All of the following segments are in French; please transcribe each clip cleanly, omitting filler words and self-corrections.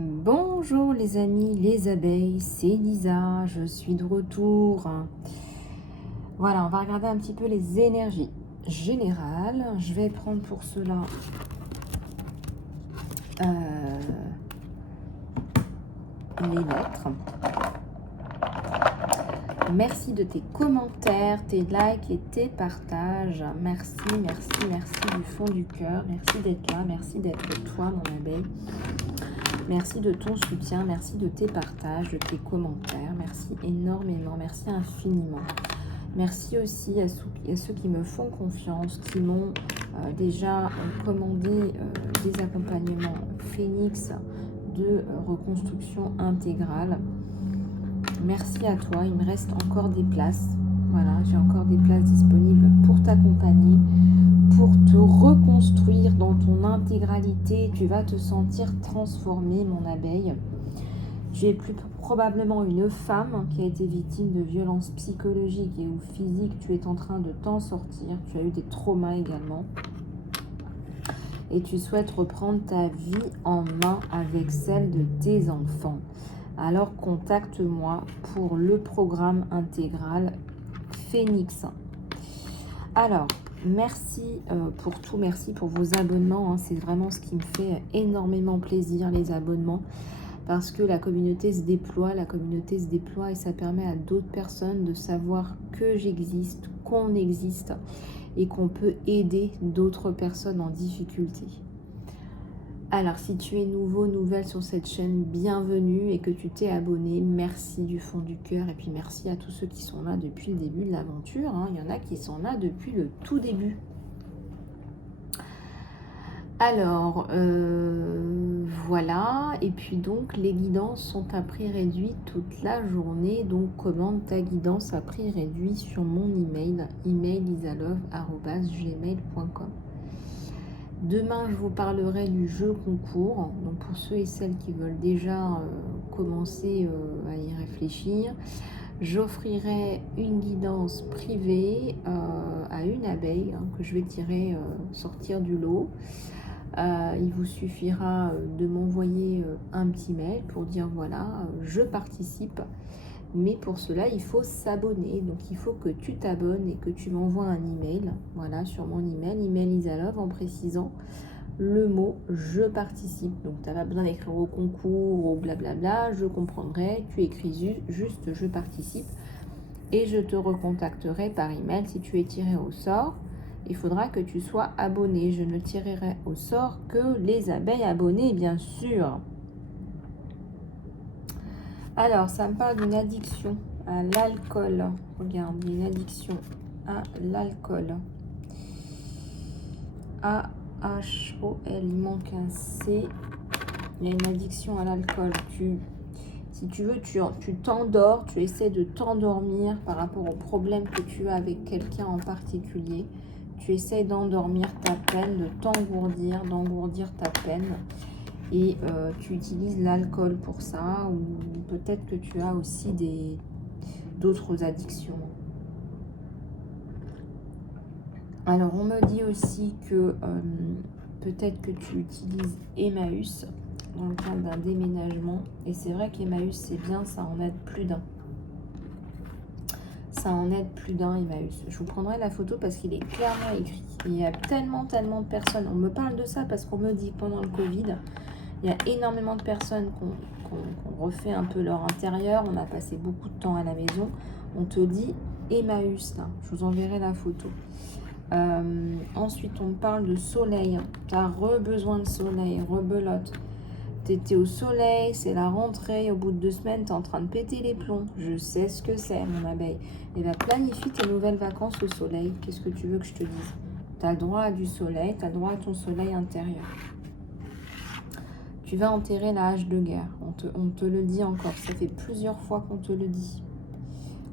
Bonjour les amis, les abeilles, c'est Lisa, je suis de retour. Voilà, on va regarder un petit peu les énergies générales. Je vais prendre pour cela les lettres. Merci de tes commentaires, tes likes et tes partages. Merci, merci, merci du fond du cœur. Merci d'être là, merci d'être toi mon abeille. Merci de ton soutien, merci de tes partages, de tes commentaires. Merci énormément, merci infiniment. Merci aussi à ceux qui me font confiance, qui m'ont déjà commandé des accompagnements Phoenix de reconstruction intégrale. Merci à toi, il me reste encore des places. Voilà, j'ai encore des places disponibles pour t'accompagner, pour te reconstruire dans ton intégralité. Tu vas te sentir transformée, mon abeille. Tu es plus probablement une femme qui a été victime de violences psychologiques et ou physiques. Tu es en train de t'en sortir. Tu as eu des traumas également. Et tu souhaites reprendre ta vie en main avec celle de tes enfants. Alors contacte-moi pour le programme intégral Phoenix. Alors, merci pour tout, merci pour vos abonnements. C'est vraiment ce qui me fait énormément plaisir, les abonnements. Parce que la communauté se déploie et ça permet à d'autres personnes de savoir que j'existe, qu'on existe et qu'on peut aider d'autres personnes en difficulté. Alors, si tu es nouveau, nouvelle sur cette chaîne, bienvenue et que tu t'es abonné, merci du fond du cœur. Et puis merci à tous ceux qui sont là depuis le début de l'aventure. Il y en a qui sont là depuis le tout début. Alors, voilà. Et puis donc, les guidances sont à prix réduit toute la journée. Donc, commande ta guidance à prix réduit sur mon email, lisalove@gmail.com. Demain, je vous parlerai du jeu concours. Donc, pour ceux et celles qui veulent déjà commencer à y réfléchir, j'offrirai une guidance privée à une abeille que je vais tirer sortir du lot. Il vous suffira de m'envoyer un petit mail pour dire voilà, je participe. Mais pour cela, il faut s'abonner. Donc, il faut que tu t'abonnes et que tu m'envoies un email. Voilà, sur mon email Lisalove, en précisant le mot « je participe ». Donc, tu n'as pas besoin d'écrire au concours ou blablabla. Je comprendrai. Tu écris juste « je participe » et je te recontacterai par email si tu es tiré au sort. Il faudra que tu sois abonné. Je ne tirerai au sort que les abeilles abonnées, bien sûr. Alors, ça me parle d'une addiction à l'alcool. Regarde, une addiction à l'alcool. A-H-O-L, il manque un C. Il y a une addiction à l'alcool. Si tu veux, tu t'endors, tu essaies de t'endormir par rapport au problème que tu as avec quelqu'un en particulier. Tu essaies d'endormir ta peine, de d'engourdir ta peine. Et tu utilises l'alcool pour ça, ou peut-être que tu as aussi d'autres addictions. Alors, on me dit aussi que peut-être que tu utilises Emmaüs dans le cadre d'un déménagement. Et c'est vrai qu'Emmaüs, c'est bien, ça en aide plus d'un. Ça en aide plus d'un, Emmaüs. Je vous prendrai la photo parce qu'il est clairement écrit. Il y a tellement de personnes. On me parle de ça parce qu'on me dit que pendant le Covid, il y a énormément de personnes qui ont refait un peu leur intérieur. On a passé beaucoup de temps à la maison. On te dit Emmaüs, là. Je vous enverrai la photo. Ensuite, on me parle de soleil. Tu as besoin de soleil, rebelote. Tu étais au soleil, c'est la rentrée. Au bout de 2 semaines, tu es en train de péter les plombs. Je sais ce que c'est, mon abeille. Et bien, planifie tes nouvelles vacances au soleil. Qu'est-ce que tu veux que je te dise? Tu as le droit à du soleil, tu as le droit à ton soleil intérieur. Tu vas enterrer la hache de guerre. On te le dit encore. Ça fait plusieurs fois qu'on te le dit.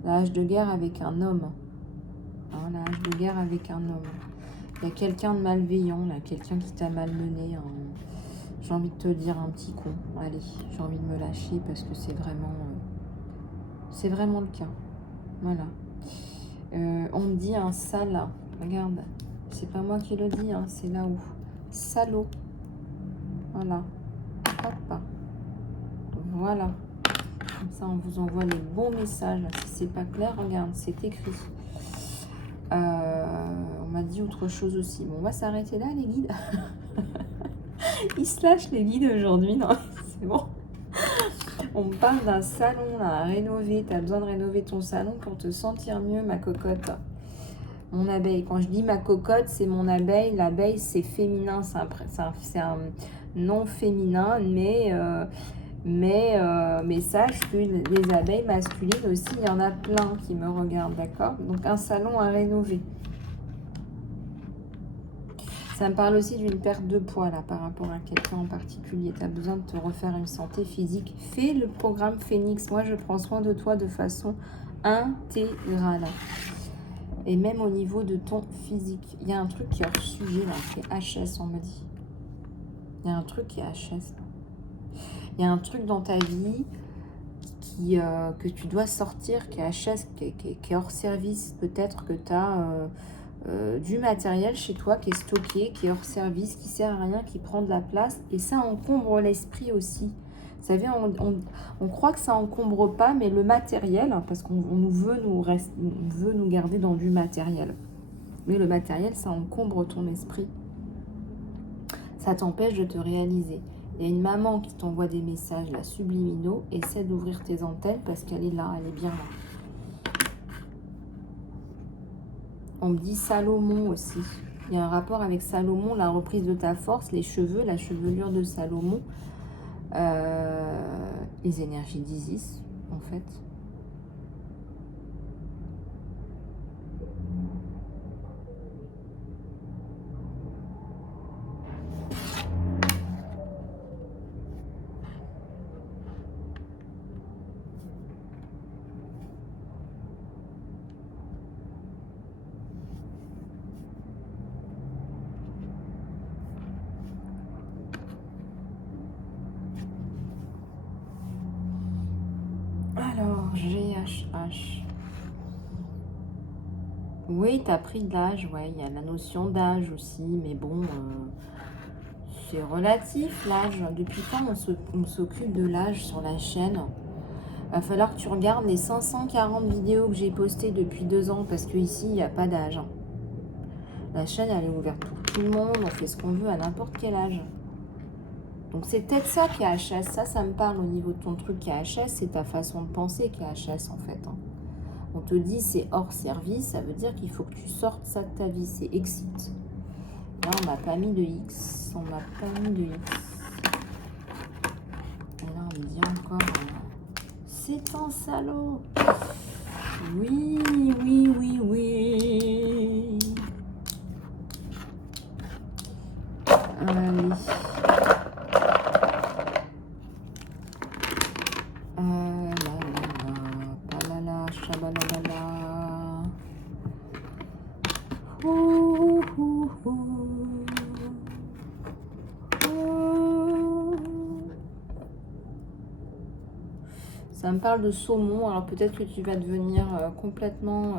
La hache de guerre avec un homme. La hache de guerre avec un homme. Il y a quelqu'un de malveillant, là, quelqu'un qui t'a malmené. J'ai envie de te dire un petit con. Allez, j'ai envie de me lâcher parce que c'est vraiment le cas. Voilà. On me dit un sale. Regarde, c'est pas moi qui le dis, c'est là où. Salaud. Voilà. Hop. Voilà. Comme ça, on vous envoie les bons messages. Si c'est pas clair, regarde, c'est écrit. On m'a dit autre chose aussi. Bon, on va s'arrêter là, les guides. Ils se lâchent, les guides, aujourd'hui. Non, c'est bon. On me parle d'un salon là, à rénover. Tu as besoin de rénover ton salon pour te sentir mieux, ma cocotte. Mon abeille. Quand je dis ma cocotte, c'est mon abeille. L'abeille, c'est féminin. C'est un nom féminin, mais sache que les abeilles masculines aussi, il y en a plein qui me regardent, d'accord? Donc, un salon à rénover. Ça me parle aussi d'une perte de poids, là, par rapport à quelqu'un en particulier. Tu as besoin de te refaire une santé physique. Fais le programme Phoenix. Moi, je prends soin de toi de façon intégrale. Et même au niveau de ton physique. Il y a un truc qui est hors sujet, là, qui est HS, on me dit. Il y a un truc qui est HS. Il y a un truc dans ta vie que tu dois sortir, qui est HS, qui est hors service. Peut-être que tu as du matériel chez toi qui est stocké, qui est hors service, qui sert à rien, qui prend de la place. Et ça encombre l'esprit aussi. Vous savez, on croit que ça encombre pas, mais le matériel, parce qu'on veut nous garder dans du matériel. Mais le matériel, ça encombre ton esprit. Ça t'empêche de te réaliser. Il y a une maman qui t'envoie des messages là, subliminaux. Essaie d'ouvrir tes antennes parce qu'elle est là, elle est bien là. On me dit Salomon aussi. Il y a un rapport avec Salomon, la reprise de ta force, les cheveux, la chevelure de Salomon. Les énergies d'Isis, en fait. Alors, GHH. Oui, tu as pris de l'âge, ouais, il y a la notion d'âge aussi, mais bon, c'est relatif l'âge. Depuis quand on s'occupe de l'âge sur la chaîne? Va falloir que tu regardes les 540 vidéos que j'ai postées depuis 2 ans, parce qu'ici, il n'y a pas d'âge. La chaîne, elle est ouverte pour tout le monde, on fait ce qu'on veut à n'importe quel âge. Donc c'est peut-être ça qui est HS, ça me parle au niveau de ton truc qui est HS, c'est ta façon de penser qui est HS en fait. On te dit c'est hors service, ça veut dire qu'il faut que tu sortes ça de ta vie, c'est exit. Là on m'a pas mis de X, on m'a pas mis de X. Et là on me dit encore, c'est un salaud. Oui, oui, oui, oui. Allez. Ça me parle de saumon, alors peut-être que tu vas devenir complètement...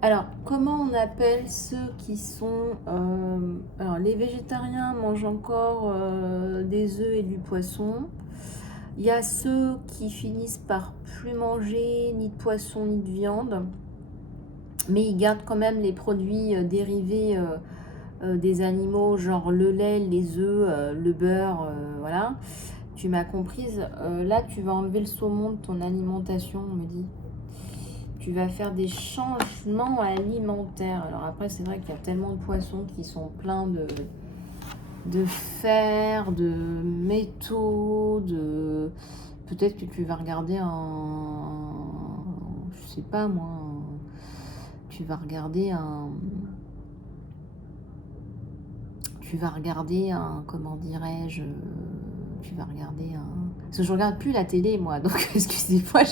Alors, comment on appelle ceux qui sont... alors, les végétariens mangent encore des œufs et du poisson. Il y a ceux qui finissent par plus manger ni de poisson ni de viande. Mais ils gardent quand même les produits dérivés des animaux, genre le lait, les œufs, le beurre, voilà. Tu m'as comprise. Là, tu vas enlever le saumon de ton alimentation, on me dit. Tu vas faire des changements alimentaires. Alors après, c'est vrai qu'il y a tellement de poissons qui sont pleins de fer, de métaux, de... Peut-être que tu vas regarder je sais pas moi... Tu vas regarder comment dirais-je, tu vas regarder parce que je regarde plus la télé moi, donc excusez-moi,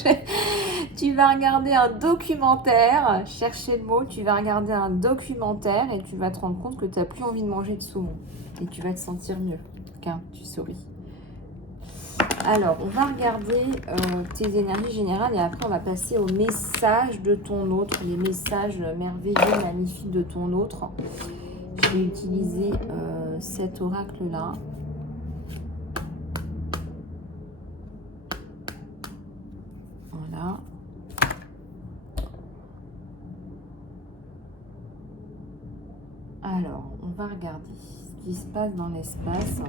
tu vas regarder un documentaire, cherchez le mot, tu vas regarder un documentaire et tu vas te rendre compte que tu n'as plus envie de manger de saumon et tu vas te sentir mieux, car tu souris. Alors, on va regarder tes énergies générales et après on va passer aux messages de ton autre, les messages merveilleux, magnifiques de ton autre. Je vais utiliser cet oracle-là. va regarder ce qui se passe dans l'espace.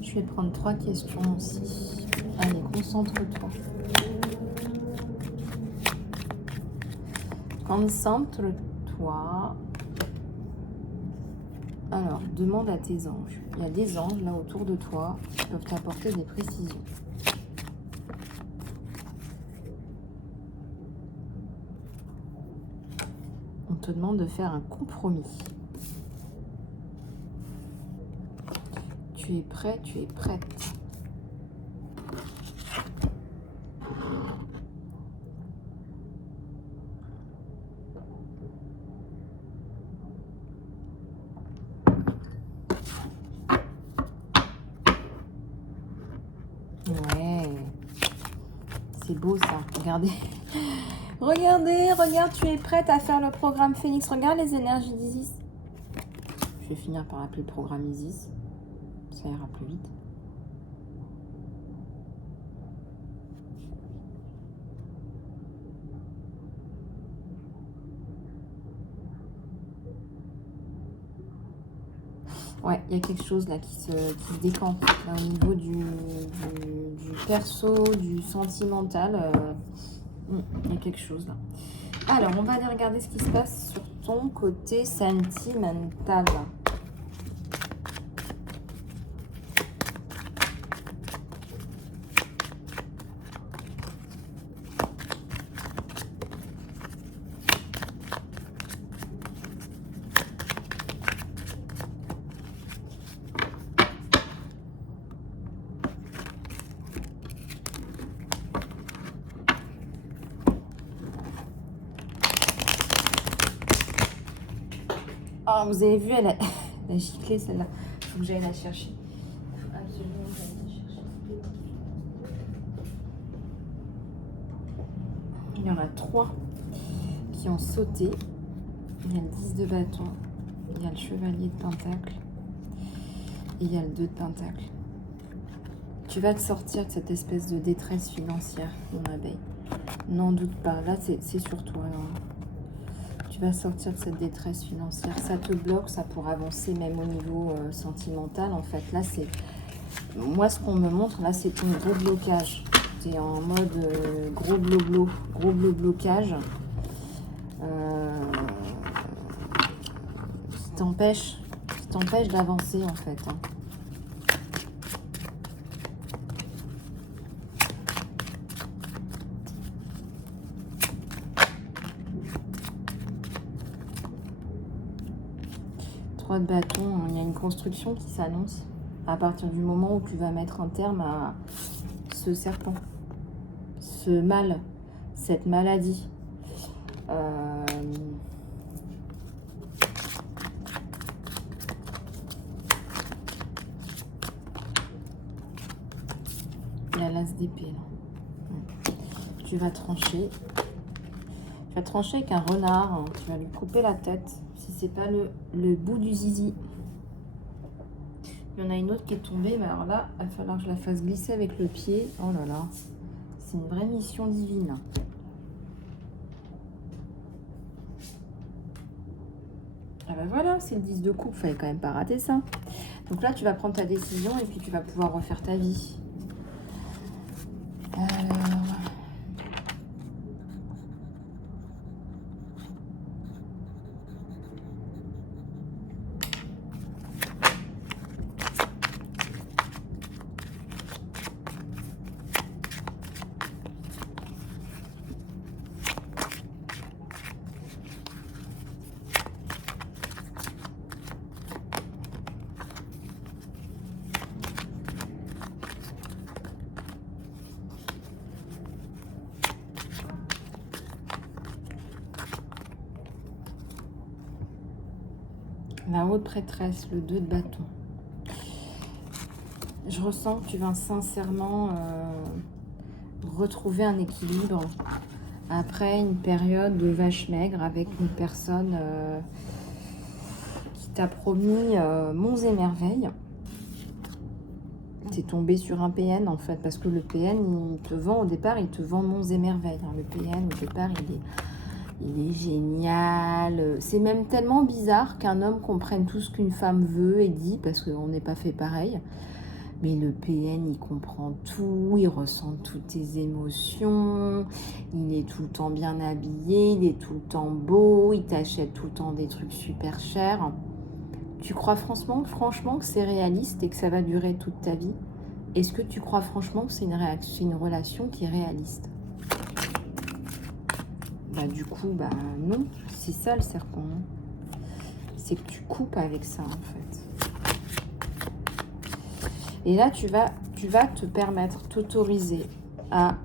Je vais prendre 3 questions aussi. Allez, concentre-toi. Concentre-toi. Alors, demande à tes anges. Il y a des anges là autour de toi qui peuvent t'apporter des précisions. On te demande de faire un compromis. Tu es prêt, tu es prête. Ouais, c'est beau ça, regardez. Regardez, regarde, tu es prête à faire le programme Phénix. Regarde les énergies d'Isis. Je vais finir par appeler le programme Isis. Ça ira plus vite. Ouais, il y a quelque chose là qui se décante là, au niveau du perso, du sentimental. Il y a quelque chose là. Alors, on va aller regarder ce qui se passe sur ton côté sentimental. Oh, vous avez vu, elle a giclé celle-là. Il faut que j'aille la chercher. Il faut absolument que j'aille la chercher. Il y en a 3 qui ont sauté. Il y a le 10 de bâton. Il y a le chevalier de pentacle. Et il y a le 2 de pentacle. Tu vas te sortir de cette espèce de détresse financière, mon abeille. N'en doute pas. Là, c'est sur toi. Alors. Tu vas sortir de cette détresse financière. Ça te bloque, ça pour avancer même au niveau sentimental. En fait, là, c'est... Moi, ce qu'on me montre, là, c'est ton gros blocage. Tu es en mode gros blocage. Qui t'empêche d'avancer, en fait. Hein. De bâton, il y a une construction qui s'annonce à partir du moment où tu vas mettre un terme à ce serpent, ce mal, cette maladie. Il y a l'as d'épée là. Tu vas trancher. Tu vas trancher avec un renard. Hein. Tu vas lui couper la tête. Si c'est pas le bout du zizi. Il y en a une autre qui est tombée, mais alors là, il va falloir que je la fasse glisser avec le pied. Oh là là, c'est une vraie mission divine. Ah ben voilà, c'est le 10 de coupe, fallait quand même pas rater ça. Donc là, tu vas prendre ta décision et puis tu vas pouvoir refaire ta vie. La haute prêtresse, le 2 de bâton. Je ressens que tu vas sincèrement retrouver un équilibre après une période de vache maigre avec une personne qui t'a promis monts et merveilles. Tu es tombé sur un PN en fait, parce que le PN, il te vend au départ, il te vend monts et merveilles. Hein. Le PN, au départ, il est génial. C'est même tellement bizarre qu'un homme comprenne tout ce qu'une femme veut et dit, parce qu'on n'est pas fait pareil. Mais le PN, il comprend tout, il ressent toutes tes émotions, il est tout le temps bien habillé, il est tout le temps beau, il t'achète tout le temps des trucs super chers. Tu crois franchement que c'est réaliste et que ça va durer toute ta vie? Est-ce que tu crois franchement que c'est une relation qui est réaliste? Bah du coup, bah non, c'est ça le serpent. C'est que tu coupes avec ça en fait. Et là, tu vas te permettre, t'autoriser à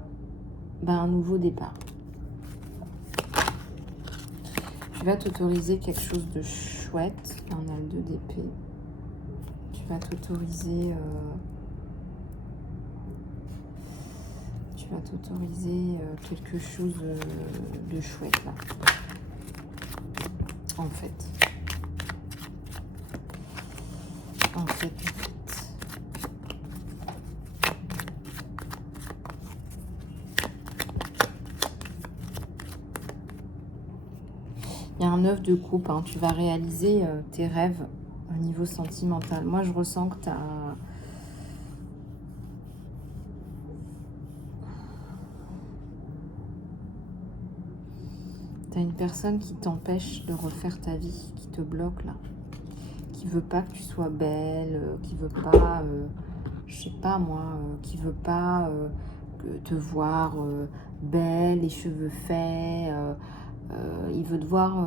un nouveau départ. Tu vas t'autoriser quelque chose de chouette. Là, on a le 2 d'épée. Tu vas t'autoriser... quelque chose de chouette là. En fait. Il y a un 9 de coupe, hein. Tu vas réaliser tes rêves au niveau sentimental. Moi, je ressens que tu as... une personne qui t'empêche de refaire ta vie, qui te bloque là. Qui veut pas que tu sois belle, qui veut pas... je sais pas moi, qui veut pas te voir belle, les cheveux faits... il veut te voir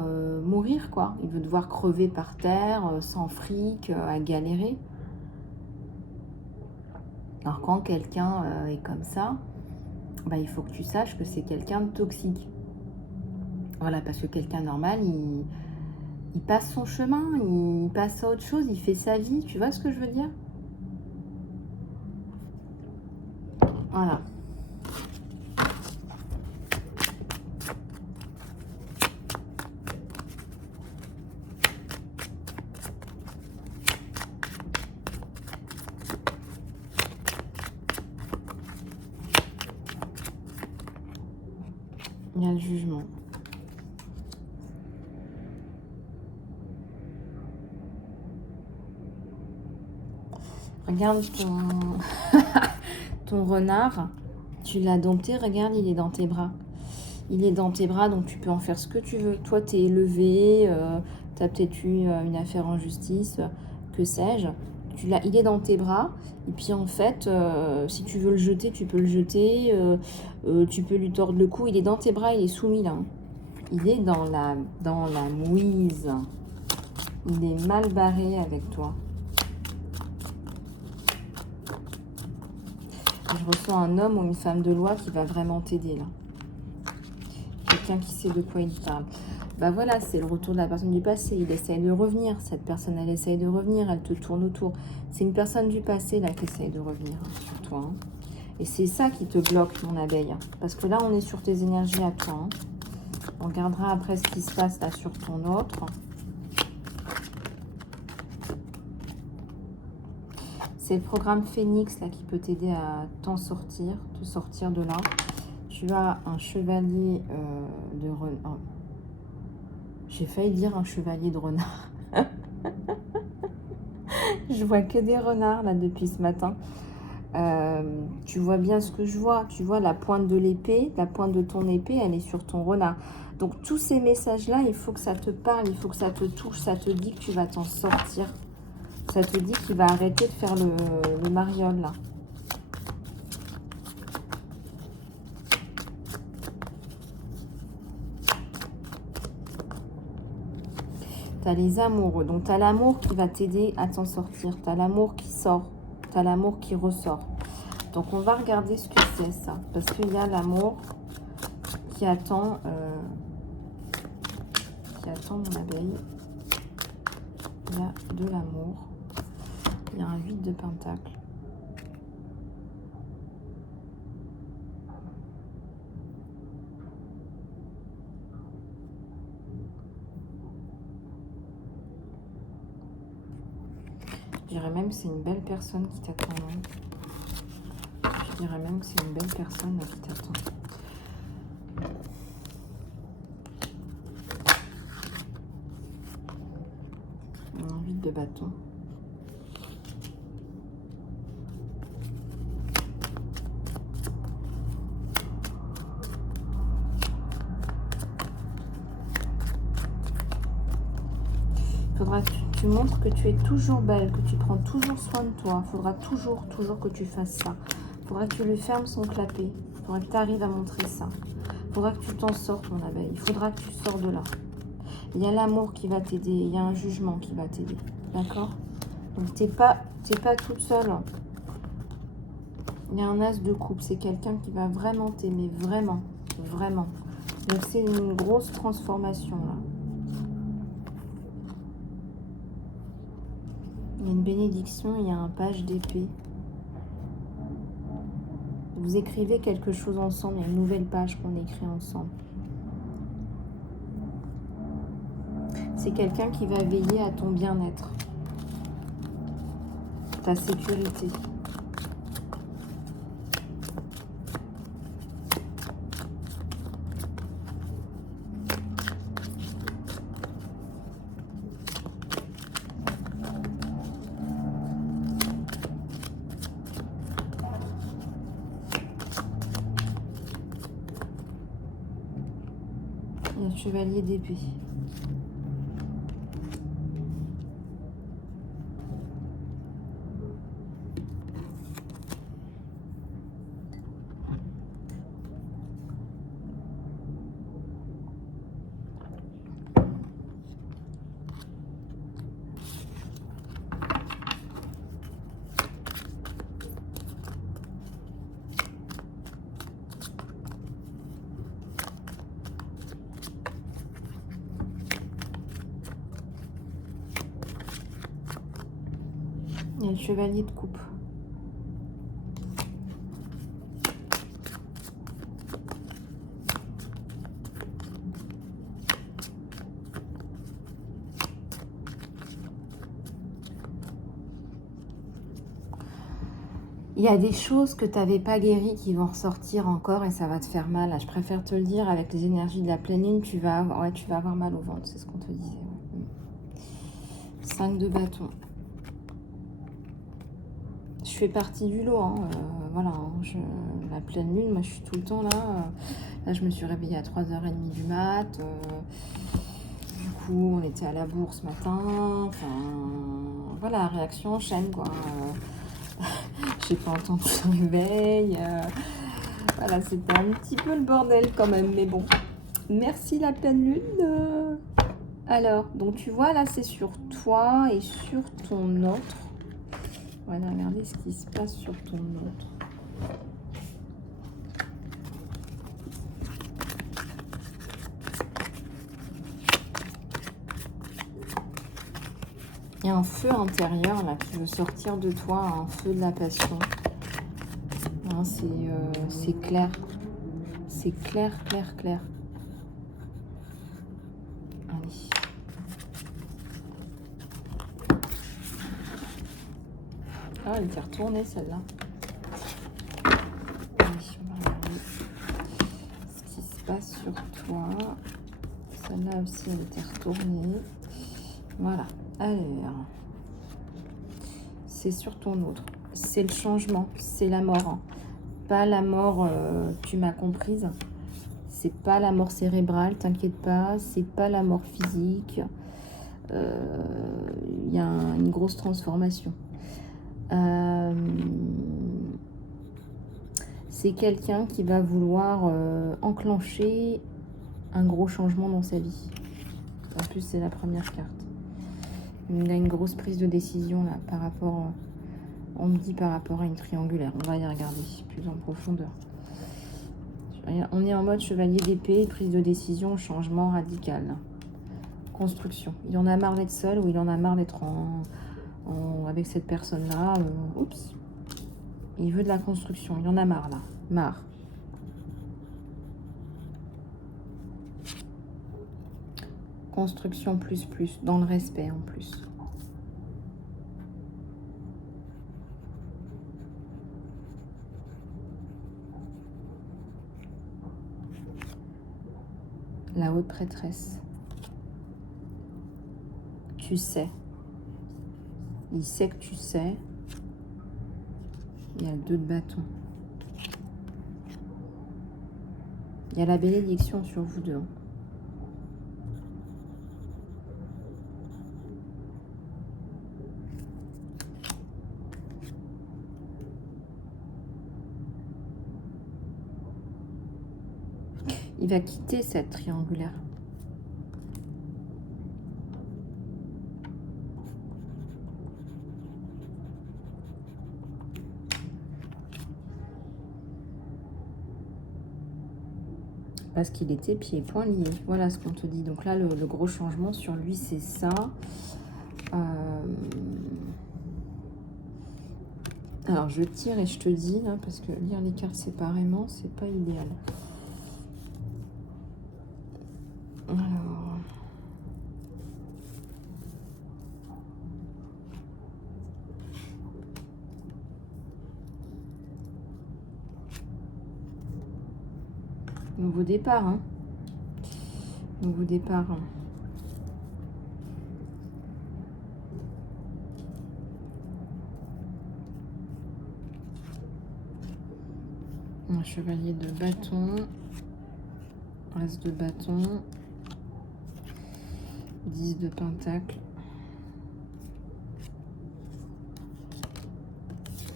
mourir, quoi. Il veut te voir crever par terre, sans fric, à galérer. Alors, quand quelqu'un est comme ça, bah, il faut que tu saches que c'est quelqu'un de toxique. Voilà, parce que quelqu'un normal, il passe son chemin, il passe à autre chose, il fait sa vie. Tu vois ce que je veux dire? Voilà. Il y a le jugement. Regarde ton renard. Tu l'as dompté, regarde, il est dans tes bras. Il est dans tes bras, donc tu peux en faire ce que tu veux. Toi, tu es élevé, tu as peut-être eu une affaire en justice, que sais-je. Il est dans tes bras. Et puis en fait, si tu veux le jeter, tu peux le jeter. Tu peux lui tordre le cou. Il est dans tes bras, il est soumis là. Il est dans la mouise. Il est mal barré avec toi. Je ressens un homme ou une femme de loi qui va vraiment t'aider là. Quelqu'un qui sait de quoi il parle. Bah voilà, c'est le retour de la personne du passé. Il essaye de revenir. Cette personne, elle essaye de revenir. Elle te tourne autour. C'est une personne du passé là qui essaye de revenir sur toi. Hein. Et c'est ça qui te bloque, mon abeille. Parce que là, on est sur tes énergies à toi. Hein. On regardera après ce qui se passe là sur ton autre. C'est le programme Phoenix là qui peut t'aider à t'en sortir, te sortir de là. Tu as un chevalier de renard. J'ai failli dire un chevalier de renard. Je vois que des renards là depuis ce matin. Tu vois bien ce que je vois. Tu vois la pointe de l'épée, la pointe de ton épée, elle est sur ton renard. Donc tous ces messages-là, il faut que ça te parle, il faut que ça te touche, ça te dit que tu vas t'en sortir. Ça te dit qu'il va arrêter de faire le mariole, là. Tu as les amoureux. Donc, tu as l'amour qui va t'aider à t'en sortir. Tu as l'amour qui sort. Tu as l'amour qui ressort. Donc, on va regarder ce que c'est, ça. Parce qu'il y a l'amour qui attend... mon abeille. Il y a de l'amour. Il y a un 8 de pentacle. Je dirais même que c'est une belle personne qui t'attend. Je dirais même que c'est une belle personne qui t'attend. 8 de bâton. Il faudra que tu montres que tu es toujours belle, que tu prends toujours soin de toi. Il faudra toujours que tu fasses ça. Il faudra que tu lui fermes son clapet. Il faudra que tu arrives à montrer ça. Il faudra que tu t'en sortes, mon abeille. Il faudra que tu sors de là. Il y a l'amour qui va t'aider. Il y a un jugement qui va t'aider. D'accord? Donc, t'es pas toute seule. Il y a un as de coupe. C'est quelqu'un qui va vraiment t'aimer. Vraiment. Vraiment. Donc, c'est une grosse transformation, là. Il y a une bénédiction. Il y a un page d'épée. Vous écrivez quelque chose ensemble. Il y a une nouvelle page qu'on écrit ensemble. C'est quelqu'un qui va veiller à ton bien-être. Ta sécurité. Et un chevalier d'épée. Il y a le chevalier de coupe. Il y a des choses que tu n'avais pas guéries qui vont ressortir encore et ça va te faire mal. Je préfère te le dire, avec les énergies de la pleine lune, tu vas avoir mal au ventre. C'est ce qu'on te disait. Ouais. 5 de bâton. Je fais partie du lot. Hein. Voilà, hein. La pleine lune, moi je suis tout le temps là. Là, je me suis réveillée à 3h30 du mat. Du coup, on était à la bourse ce matin. Enfin, voilà, réaction en chaîne, quoi. J'ai pas entendu le réveil. Voilà, c'était un petit peu le bordel quand même, mais bon. Merci la pleine lune. Alors, donc tu vois, là, c'est sur toi et sur ton autre. On va regarder ce qui se passe sur ton autre. Il y a un feu intérieur là qui veut sortir de toi, un feu de la passion. Hein, c'est clair. C'est clair, clair, clair. Allez. Ah, elle était retournée celle-là. Allez, on va regarder ce qui se passe sur toi. Celle-là aussi, elle était retournée. Voilà. Alors, c'est sur ton autre. C'est le changement, c'est la mort. Hein. Pas la mort, tu m'as comprise. C'est pas la mort cérébrale, t'inquiète pas. C'est pas la mort physique. Il y a une grosse transformation. C'est quelqu'un qui va vouloir enclencher un gros changement dans sa vie. En plus, c'est la première carte. Il a une grosse prise de décision là par rapport, on me dit par rapport à une triangulaire. On va y regarder plus en profondeur. On est en mode chevalier d'épée, prise de décision, changement radical. Construction. Il en a marre d'être seul ou il en a marre d'être avec cette personne-là. Oups. Il veut de la construction. Il en a marre là. Marre. Construction plus, dans le respect en plus. La haute prêtresse. Tu sais. Il sait que tu sais. Il y a le 2 de bâton. Il y a la bénédiction sur vous deux. Il va quitter cette triangulaire. Parce qu'il était pieds et poings liés. Voilà ce qu'on te dit. Donc là, le gros changement sur lui, c'est ça. Alors, je tire et je te dis, là, parce que lire les cartes séparément, c'est pas idéal. Alors... Nouveau départ, hein. Nouveau départ. Hein. Un chevalier de bâton. As de bâton. 10 de pentacle.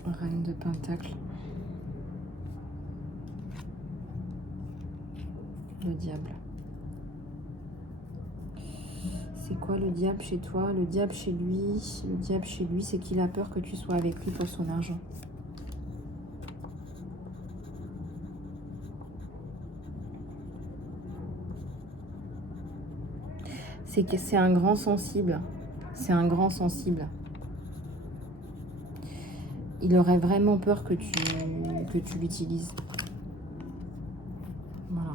Reine de pentacle. Le diable. C'est quoi le diable chez toi? Le diable chez lui, c'est qu'il a peur que tu sois avec lui pour son argent. C'est que c'est un grand sensible. C'est un grand sensible. Il aurait vraiment peur que tu l'utilises. Voilà.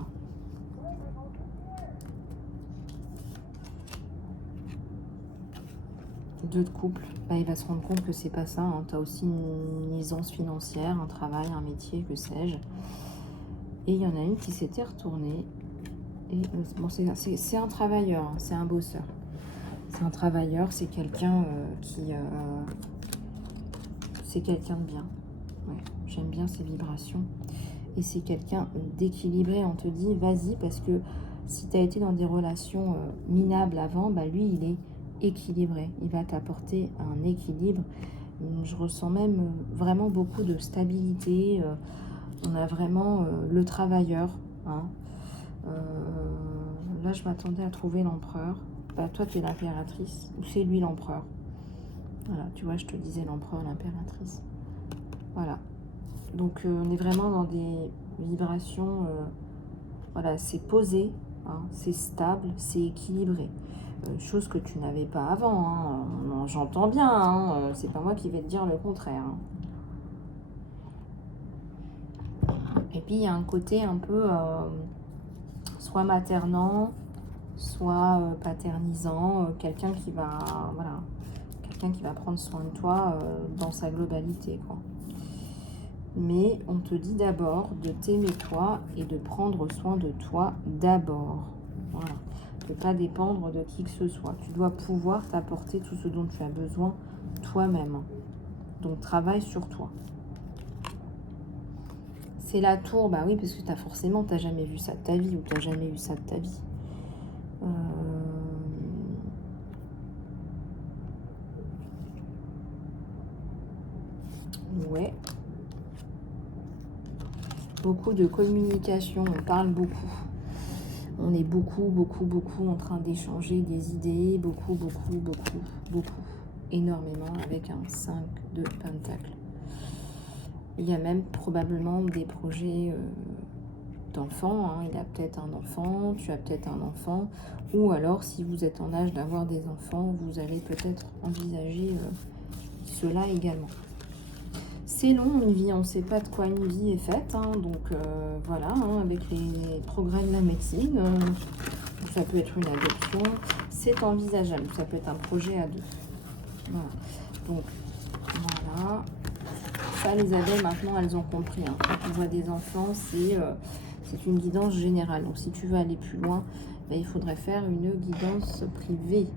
Deux de couple, bah, il va se rendre compte que c'est pas ça. Hein. Tu as aussi une aisance financière, un travail, un métier, que sais-je. Et il y en a une qui s'était retournée. Et bon, c'est un travailleur, hein, c'est un bosseur. C'est un travailleur, c'est quelqu'un c'est quelqu'un de bien. Ouais, j'aime bien ces vibrations. Et c'est quelqu'un d'équilibré. On te dit, vas-y, parce que si tu as été dans des relations minables avant, bah, lui, il est équilibré. Il va t'apporter un équilibre. Je ressens même vraiment beaucoup de stabilité. On a vraiment le travailleur. Hein. Là, je m'attendais à trouver l'empereur. Bah, toi, tu es l'impératrice. Ou c'est lui l'empereur. Voilà, tu vois, je te disais l'empereur, l'impératrice. Voilà. Donc, on est vraiment dans des vibrations... voilà, c'est posé, hein, c'est stable, c'est équilibré. Chose que tu n'avais pas avant. Hein. J'entends bien, hein, c'est pas moi qui vais te dire le contraire. Hein. Et puis, il y a un côté un peu... soit maternant, soit paternisant, quelqu'un qui va... voilà, quelqu'un qui va prendre soin de toi dans sa globalité, quoi. Mais on te dit d'abord de t'aimer toi et de prendre soin de toi d'abord. Voilà. De ne pas dépendre de qui que ce soit. Tu dois pouvoir t'apporter tout ce dont tu as besoin toi-même. Donc travaille sur toi. C'est la tour, bah oui, parce que forcément, tu n'as jamais vu ça de ta vie ou tu n'as jamais eu ça de ta vie. Ouais. Beaucoup de communication, on parle beaucoup. On est beaucoup en train d'échanger des idées, beaucoup, énormément, avec un 5 de pentacle. Il y a même probablement des projets d'enfants. Hein. Il a peut-être un enfant, tu as peut-être un enfant. Ou alors, si vous êtes en âge d'avoir des enfants, vous allez peut-être envisager cela également. C'est long, une vie, on ne sait pas de quoi une vie est faite. Hein. Donc, voilà, hein, avec les progrès de la médecine, ça peut être une adoption. C'est envisageable, ça peut être un projet à deux. Voilà. Donc, voilà. Ça, les abeilles, maintenant, elles ont compris. Hein. Quand tu vois des enfants, c'est une guidance générale. Donc, si tu veux aller plus loin, ben, il faudrait faire une guidance privée.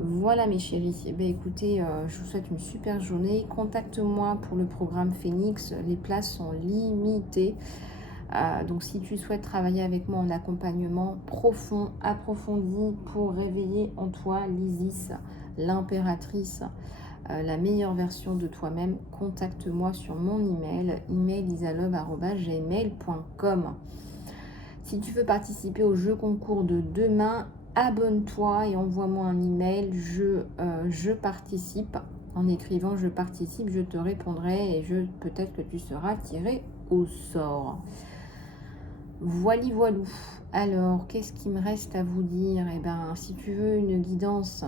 Voilà mes chéris, eh bien, écoutez, je vous souhaite une super journée. Contacte-moi pour le programme Phoenix, les places sont limitées. Donc si tu souhaites travailler avec moi en accompagnement profond, approfondi pour réveiller en toi l'Isis, l'impératrice, la meilleure version de toi-même, contacte-moi sur mon email isalove@gmail.com. Si tu veux participer au jeu concours de demain, abonne-toi et envoie-moi un email. Je participe. En écrivant je participe, je te répondrai et peut-être que tu seras tiré au sort. Voili voilou. Alors, qu'est-ce qu'il me reste à vous dire? Eh bien, si tu veux une guidance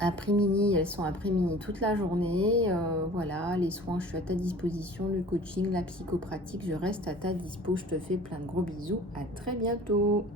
après-midi, elles sont après-midi toute la journée. Voilà, les soins, je suis à ta disposition. Le coaching, la psychopratique, je reste à ta dispo. Je te fais plein de gros bisous. À très bientôt.